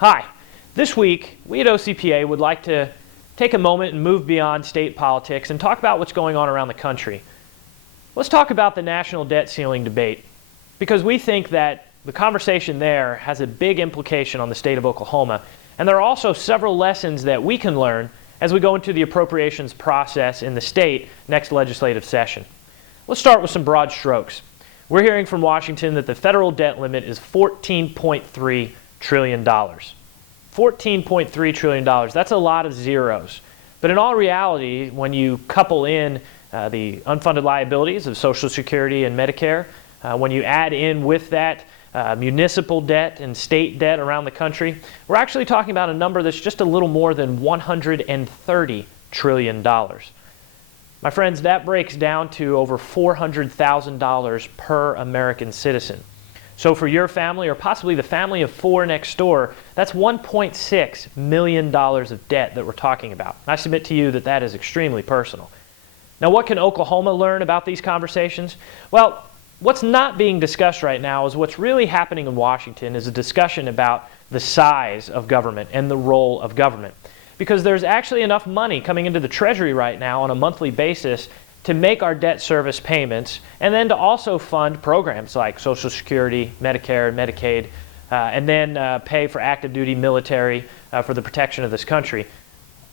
Hi. This week, we at OCPA would like to take a moment and move beyond state politics and talk about what's going on around the country. Let's talk about the national debt ceiling debate, because we think that the conversation there has a big implication on the state of Oklahoma, and there are also several lessons that we can learn as we go into the appropriations process in the state next legislative session. Let's start with some broad strokes. We're hearing from Washington that the federal debt limit is $14.3 trillion. $14.3 trillion. That's a lot of zeros. But in all reality, when you couple in the unfunded liabilities of Social Security and Medicare, when you add in with that municipal debt and state debt around the country, we're actually talking about a number that's just a little more than $130 trillion. My friends, that breaks down to over $400,000 per American citizen. So for your family, or possibly the family of four next door, that's $1.6 million of debt that we're talking about. I submit to you that that is extremely personal. Now, what can Oklahoma learn about these conversations? Well, what's not being discussed right now is what's really happening in Washington is a discussion about the size of government and the role of government. Because there's actually enough money coming into the Treasury right now on a monthly basis to make our debt service payments, and then to also fund programs like Social Security, Medicare, Medicaid, and then pay for active duty military for the protection of this country.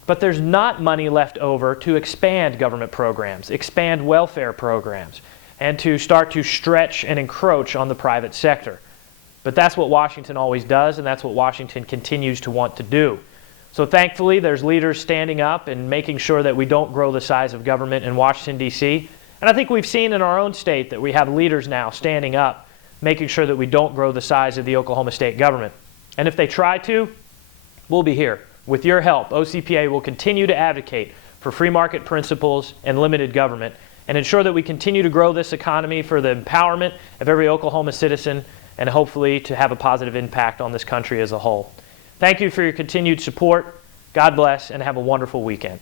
But there's not money left over to expand government programs, expand welfare programs, and to start to stretch and encroach on the private sector. But that's what Washington always does, and that's what Washington continues to want to do. So thankfully, there's leaders standing up and making sure that we don't grow the size of government in Washington, D.C. And I think we've seen in our own state that we have leaders now standing up, making sure that we don't grow the size of the Oklahoma state government. And if they try to, we'll be here. With your help, OCPA will continue to advocate for free market principles and limited government, and ensure that we continue to grow this economy for the empowerment of every Oklahoma citizen, and hopefully to have a positive impact on this country as a whole. Thank you for your continued support. God bless, and have a wonderful weekend.